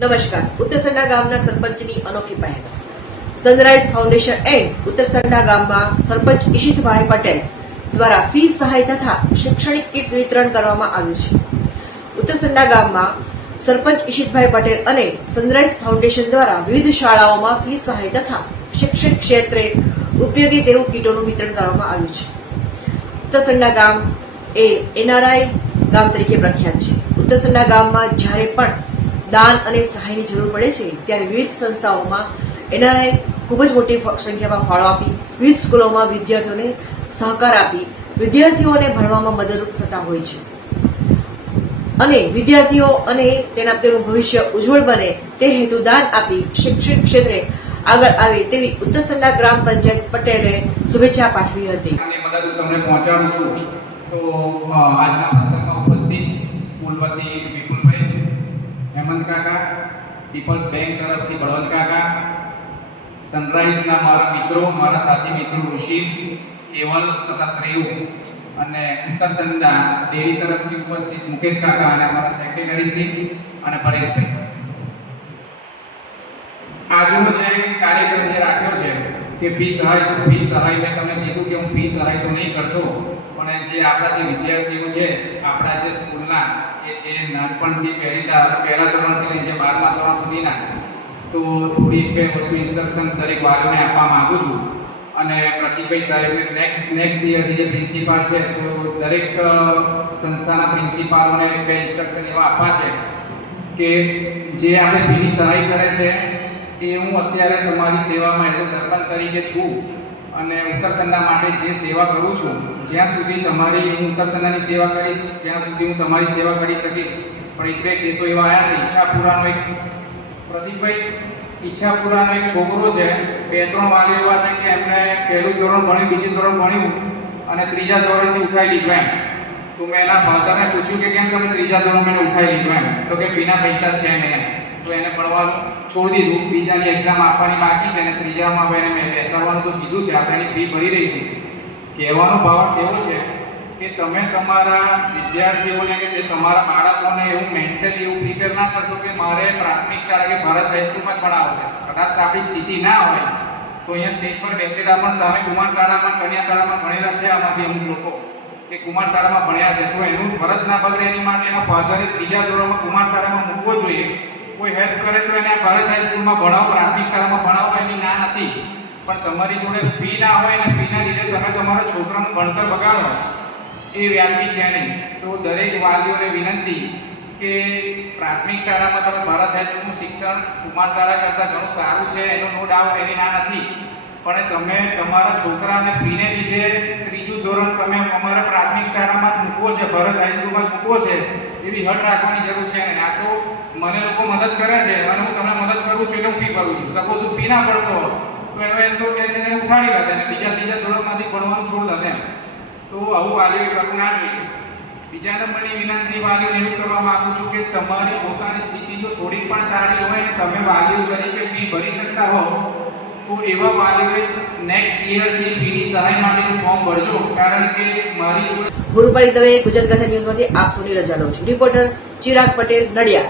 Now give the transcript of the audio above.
નમસ્કાર. ઉત્તરસંડા ગામના સરપંચની અનોખી પહેલ. સનરાઈઝ ફાઉન્ડેશન એન્ડ ઉત્તરસંડા ગામમાં સરપંચ ઈશિતભાઈ પટેલ દ્વારા ફી સહાય તથા શૈક્ષણિક કીટ વિતરણ કરવામાં આવ્યું છે. ઉત્તરસંડા ગામમાં સરપંચ ઈશિતભાઈ પટેલ અને સનરાઈઝ ફાઉન્ડેશન દ્વારા વિવિધ શાળાઓમાં ફી સહાય તથા શૈક્ષણિક ક્ષેત્રે ઉપયોગી તેવું કીટોનું વિતરણ કરવામાં આવ્યું છે. ઉત્તરસંડા ગામ એ એનઆરઆઈ ગામ તરીકે પ્રખ્યાત છે. ઉત્તરસંડા ગામમાં જ્યારે પણ દાન અને સહાયની જરૂર પડે છે, ત્યારે વિવિધ સંસ્થાઓમાં એનઆરઆઈ ખૂબ જ મોટી સંખ્યામાં ફાળો આપી, વિવિધ સ્કૂલોમાં વિદ્યાર્થીઓને સહકાર આપી, વિદ્યાર્થીઓને ભણવામાં મદદરૂપ થતા હોય છે. અને વિદ્યાર્થીઓ અને તેના, તેનું ભવિષ્ય ઉજ્જવળ બને તે હેતુ દાન આપી શિક્ષણ ક્ષેત્રે આગળ આવે તેવી ઉત્તરસંડા ગ્રામ પંચાયત પટેલે શુભેચ્છા પાઠવી હતી. તમને પહોંચાડું છું. તો આજના પ્રસંગમાં ઉપસ્થિત સ્કૂલ હેમંત કાકા, પીપલ્સ બેંક તરફથી બળવંત કાકા, સનરાઈઝના મારા મિત્રો, મારા સાથી મિત્રો ઋષિ, કેવલ તથા શ્રેયુ અને ઉત્તર દેવી તરફથી ઉપસ્થિત મુકેશ કાકા અને અમારા સેક્રેટરી શ્રી અને પરેશભાઈ. આજનો જે કાર્યક્રમ જે રાખ્યો છે, કે ફી સહાય ફી સહાય મેં તમને કીધું કે હું ફી સહાય તો નહીં કરતો પણ જે આપણા જે વિદ્યાર્થીઓ છે, આપણા જે સ્કૂલના કે જે નાનપણથી પહેલી પહેલા ધોરણથી લઈને જે બારમા ધોરણ સુધીના, તો થોડી બે વસ્તુ ઇન્સ્ટ્રક્શન દરેક બાળકને આપવા માંગુ છું. અને પ્રતિકભાઈ સાહેબ નેક્સ્ટ નેક્સ્ટ યરની જે પ્રિન્સિપાલ છે, તો દરેક સંસ્થાના પ્રિન્સિપાલોને બે ઇન્સ્ટ્રક્શન એવા આપવા છે કે જે આપણે ફીની સહાય કરે છે, એ હું અત્યારે તમારી સેવામાં એઝ સરપંચ તરીકે છું. અને ઉત્તરસંડા માટે જે સેવા કરું છું, જ્યાં સુધી તમારી હું ઉત્તરસંડાની સેવા કરીશ, ત્યાં સુધી હું તમારી સેવા કરી શકીશ. પણ એક બે કેસો એવા આવ્યા છે, ઈચ્છાપુરાનો એક પ્રદીપભાઈ, ઈચ્છાપુરાનો એક છોકરો છે, બે ત્રણ વાલીઓ એવા છે કે એમને પહેલું ધોરણ ભણ્યું, બીજું ધોરણ ભણ્યું, અને ત્રીજા ધોરણથી ઉઠાવી લીધું એમ. તો મેં એના ફાધરને પૂછ્યું કે કેમ તમે ત્રીજા ધોરણમાં એને ઉઠાવી લીધું એમ. તો કે બિના પૈસા છે નહીં તો એને ભણવાનું છોડી દીધું. બીજાની એક્ઝામ આપવાની બાકી છે અને ત્રીજામાં હવે એને મેં બેસાડવાનું તો કીધું છે. આપણે એની ફી ભરી રહી હતી કહેવાનો ભાવ એવો છે કે તમે તમારા વિદ્યાર્થીઓને કે જે તમારા બાળકોને એવું મેન્ટલી એવું પ્રિપેર ના કરશો કે મારે પ્રાથમિક શાળા કે ભારત હાઈસ્કૂલમાં જ ભણાવો છે. કદાચ આપણી સ્થિતિ ના હોય, તો અહીંયા સ્ટેજ પર બેસેલા પણ સામે કુમાર શાળામાં, કન્યા શાળામાં ભણેલા છે આમાંથી અમુક લોકો કે કુમાર શાળામાં ભણ્યા છે. તો એનું વર્ષ ના બગડે એની માટે એના ફાધરે ત્રીજા ધોરણમાં કુમાર શાળામાં મૂકવો જોઈએ. કોઈ હેલ્પ કરે તો એને ભારત હાઈસ્કૂલમાં ભણાવો, પ્રાથમિક શાળામાં ભણાવો, એની ના નથી. પણ તમારી જોડે ફી ના હોય અને ફીના લીધે તમે તમારા છોકરાનું ભણતર બગાડો. એ વ્યાજબી છે નહીં. તો દરેક વાલીઓને વિનંતી કે પ્રાથમિક શાળામાં તમે ભારત હાઈસ્કૂલનું શિક્ષણ, કુમાર શાળા કરતાં ઘણું સારું છે, એનો નો ડાઉટ એની ના નથી. પણ તમે તમારા છોકરાને ફીને લીધે ત્રીજું ધોરણ તમે અમારા પ્રાથમિક શાળામાં જ મૂકવો છે, ભરત હાઈસ્કૂલમાં જ મૂકવો છે, એવી હટ રાખવાની જરૂર છે અને આ તો મને લોકો મદદ કરે છે અને હું તમને મદદ કરું છું એટલે હું ફી ભરું છું. સપોઝ હું ફી ના ભરતો તો એનો એમ તો એને ઉઠાડી લાતે અને બીજા ત્રીજા ધોરણમાંથી ભણવાનું છોડ દે તો આવું વાલીઓએ કરવું ના જોઈએ. બીજા નંબરની વિનંતી વાલીઓને એવું કરવા માંગુ છું કે તમારી પોતાની સ્થિતિ જો થોડી પણ સારી હોય ને તમે વાલીઓ તરીકે ફી ભરી શકતા હો તો એવા વાલીઓએ નેક્સ્ટ યરથી ફીની સહાય માટેનું ફોર્મ ભરજો. કારણ કે મારી જોડે ગુરુપાલી દવે ગુજરાત કથા ન્યૂઝમાંથી આપ સૌની રજા લઉં છું. રિપોર્ટર ચિરાગ પટેલ નડિયાદ.